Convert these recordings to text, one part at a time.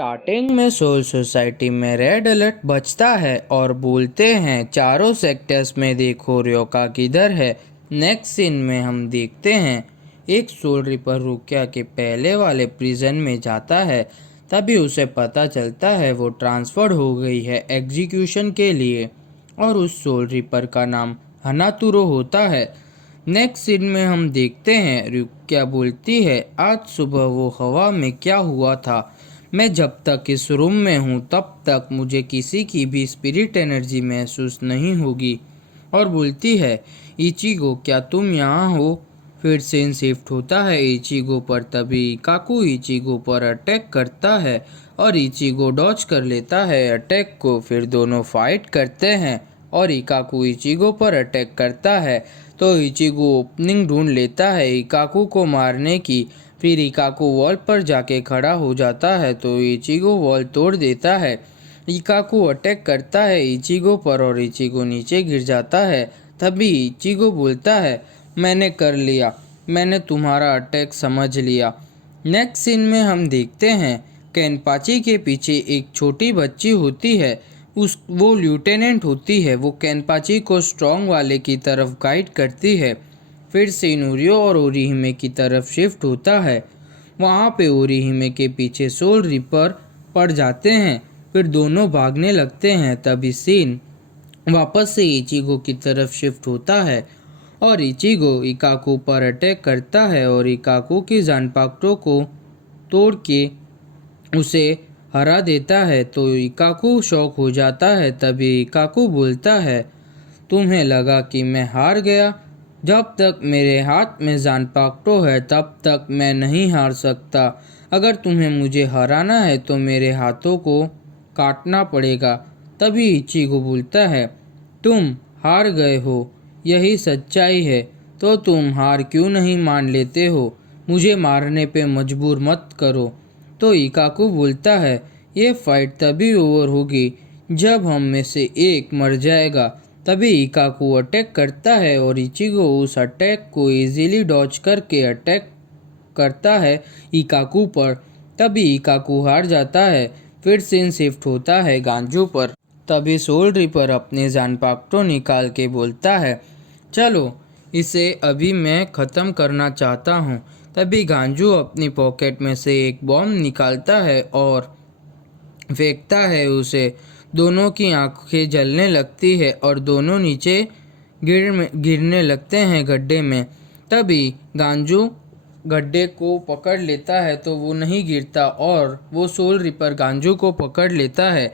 Starting में soul society में red alert बजता है और बोलते हैं चारों सेक्टर्स में देखो रयोका किधर है। नेक्स्ट सीन में हम देखते हैं एक सोल रिपर रुकिया के पहले वाले प्रिजन में जाता है। तभी उसे पता चलता है वो ट्रांसफर हो गई है एग्जीक्यूशन के लिए और उस सोल रिपर का नाम हनातुरो होता है। नेक्स्ट सीन में हम देखते हैं रुकिया बोलती है आज सुबह वो हवा में क्या हुआ था। मैं जब तक इस रूम में हूँ तब तक मुझे किसी की भी स्पिरिट एनर्जी महसूस नहीं होगी। और बोलती है इचिगो क्या तुम यहाँ हो। फिर सीन शिफ्ट होता है इचिगो पर। तभी इकाकू इचिगो पर अटैक करता है और इचिगो डॉज कर लेता है अटैक को। फिर दोनों फाइट करते हैं और इकाकू इचिगो पर अटैक करता है तो इचिगो ओपनिंग ढूंढ लेता है इकाकू को मारने की। फिर इकाकू वॉल पर जाके खड़ा हो जाता है तो इचिगो वॉल तोड़ देता है। इकाकू अटैक करता है इचिगो पर और इचिगो नीचे गिर जाता है। तभी इचिगो बोलता है मैंने कर लिया, मैंने तुम्हारा अटैक समझ लिया। नेक्स्ट सीन में हम देखते हैं केनपाची के पीछे एक छोटी बच्ची होती है। वो ल्यूटेनेंट होती है। वो केनपाची को स्ट्रॉन्ग वाले की तरफ गाइड करती है। फिर सीनोरियो और ओरिहिमे की तरफ शिफ्ट होता है। वहाँ पे ओरिहिमे के पीछे सोल रिपर पड़ जाते हैं। फिर दोनों भागने लगते हैं। तभी सीन वापस से इचिगो की तरफ शिफ्ट होता है और इचिगो इकाकू पर अटैक करता है और इकाकू की जानपाक्टो को तोड़ के उसे हरा देता है तो इकाकू शॉक हो जाता है। तभी इकाकू बोलता है तुम्हें लगा कि मैं हार गया, जब तक मेरे हाथ में जानपाक्टो है तब तक मैं नहीं हार सकता। अगर तुम्हें मुझे हराना है तो मेरे हाथों को काटना पड़ेगा। तभी इचिगो बोलता है तुम हार गए हो, यही सच्चाई है, तो तुम हार क्यों नहीं मान लेते हो। मुझे मारने पे मजबूर मत करो। तो इकाकू बोलता है ये फाइट तभी ओवर होगी जब हम में से एक मर जाएगा। तभी इकाकू अटैक करता है और इचिगो उस अटैक को इजीली डॉज करके अटैक करता है इकाकू पर। तभी इकाकू हार जाता है। फिर सीन शिफ्ट होता है गांजू पर। तभी सोल रिपर अपने जानपाक्टो निकाल के बोलता है चलो इसे अभी मैं ख़त्म करना चाहता हूँ। तभी गांजू अपनी पॉकेट में से एक बॉम्ब निकालता है और फेंकता है उसे। दोनों की आंखें जलने लगती है और दोनों नीचे गिरने लगते हैं गड्ढे में। तभी गांजू गड्ढे को पकड़ लेता है तो वो नहीं गिरता और वो सोल रिपर गांजू को पकड़ लेता है।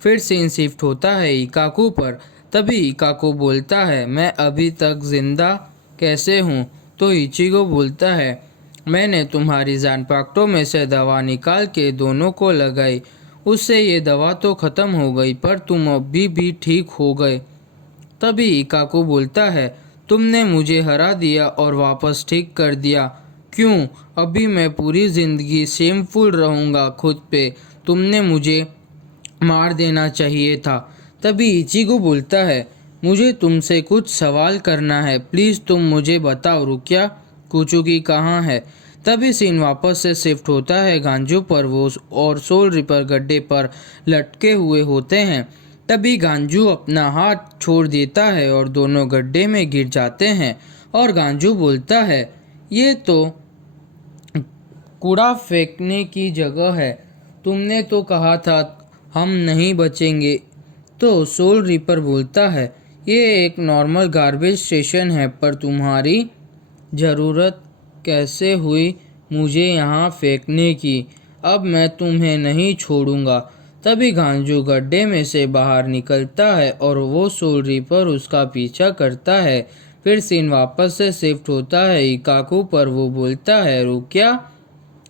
फिर सीन शिफ्ट होता है इकाकू पर। तभी इकाकू बोलता है मैं अभी तक जिंदा कैसे हूँ। तो इचिगो बोलता है मैंने तुम्हारी जानपाक्टो में से दवा निकाल के दोनों को लगाई, उससे ये दवा तो ख़त्म हो गई पर तुम अभी भी ठीक हो गए। तभी इकाकू बोलता है तुमने मुझे हरा दिया और वापस ठीक कर दिया, क्यों अभी मैं पूरी ज़िंदगी शेमफुल रहूँगा खुद पे। तुमने मुझे मार देना चाहिए था। तभी इचिगो बोलता है मुझे तुमसे कुछ सवाल करना है, प्लीज़ तुम मुझे बताओ रुकिया कुचुकी कहाँ है। तभी सीन वापस से शिफ्ट होता है गांजू पर। वो और सोल रिपर गड्ढे पर लटके हुए होते हैं। तभी गांजू अपना हाथ छोड़ देता है और दोनों गड्ढे में गिर जाते हैं और गांजू बोलता है ये तो कूड़ा फेंकने की जगह है, तुमने तो कहा था हम नहीं बचेंगे। तो सोल रिपर बोलता है ये एक नॉर्मल गार्बेज स्टेशन है पर तुम्हारी ज़रूरत कैसे हुई मुझे यहाँ फेंकने की। अब मैं तुम्हें नहीं छोड़ूंगा। तभी गांजू गड्ढे में से बाहर निकलता है और वो सोल रिपर उसका पीछा करता है। फिर सीन वापस से शिफ्ट होता है इकाकू पर। वो बोलता है रुकिया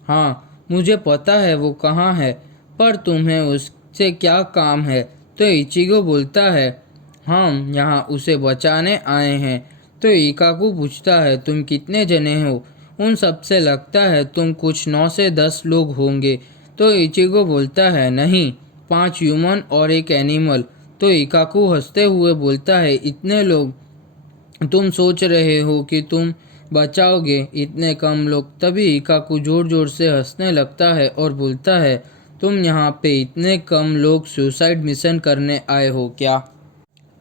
हाँ मुझे पता है वो कहाँ है, पर तुम्हें उससे क्या काम है। तो इचिगो बोलता है हम यहाँ उसे बचाने आए हैं। तो इकाकू पूछता है तुम कितने जने हो। उन सब से लगता है तुम कुछ 9 से 10 लोग होंगे। तो इचिगो बोलता है नहीं, 5 ह्यूमन और एक एनिमल। तो इकाकू हंसते हुए बोलता है इतने लोग, तुम सोच रहे हो कि तुम बचाओगे इतने कम लोग। तभी इकाकू जोर जोर से हंसने लगता है और बोलता है तुम यहाँ पे इतने कम लोग सुसाइड मिशन करने आए हो क्या?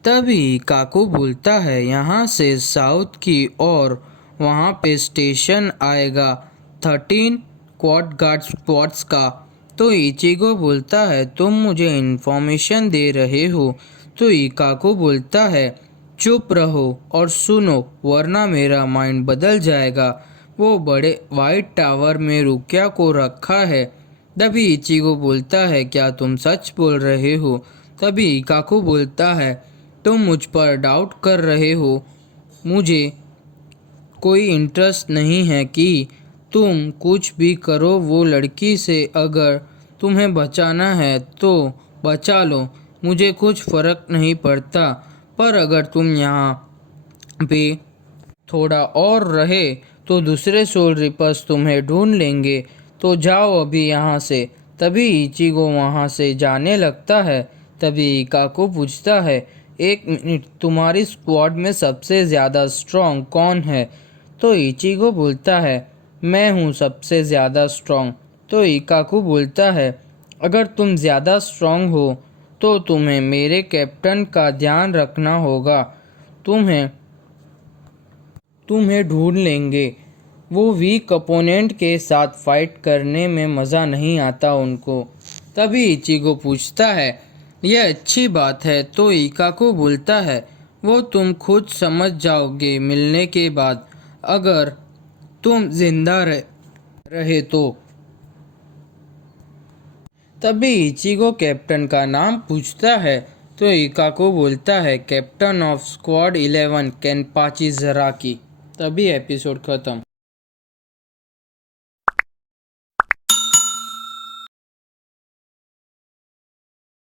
तभी काकू बोलता है यहाँ से साउथ की और वहाँ पे स्टेशन आएगा 13 क्वाड गार्ड स्क्वाड्स का। तो इचिगो बोलता है तुम मुझे इन्फॉर्मेशन दे रहे हो? तो इकाको बोलता है चुप रहो और सुनो वरना मेरा माइंड बदल जाएगा। वो बड़े वाइट टावर में रुकिया को रखा है। तभी इचिगो बोलता है क्या तुम सच बोल रहे हो? तभी इकाको बोलता है तुम मुझ पर डाउट कर रहे हो, मुझे कोई इंटरेस्ट नहीं है कि तुम कुछ भी करो वो लड़की से। अगर तुम्हें बचाना है तो बचा लो, मुझे कुछ फ़र्क नहीं पड़ता। पर अगर तुम यहाँ पे थोड़ा और रहे तो दूसरे सोल रिपर्स तुम्हें ढूंढ लेंगे। तो जाओ अभी यहाँ से। तभी इचिगो वहाँ से जाने लगता है। तभी इकाको पूछता है एक मिनट, तुम्हारी स्क्वाड में सबसे ज़्यादा स्ट्रॉन्ग कौन है? तो इचिगो बोलता है मैं हूँ सबसे ज़्यादा स्ट्रॉन्ग। तो इकाको बोलता है अगर तुम ज़्यादा स्ट्रॉन्ग हो तो तुम्हें मेरे कैप्टन का ध्यान रखना होगा। तुम्हें तुम्हें ढूंढ लेंगे। वो वीक अपोनेंट के साथ फाइट करने में मज़ा नहीं आता उनको। तभी इचिगो पूछता है यह अच्छी बात है। तो इकाको बोलता है वो तुम खुद समझ जाओगे मिलने के बाद, अगर तुम जिंदा रहे तो। तभी इचिगो कैप्टन का नाम पूछता है। तो इकाको बोलता है कैप्टन ऑफ स्क्वाड 11 केनपाची ज़राकी। तभी एपिसोड ख़त्म।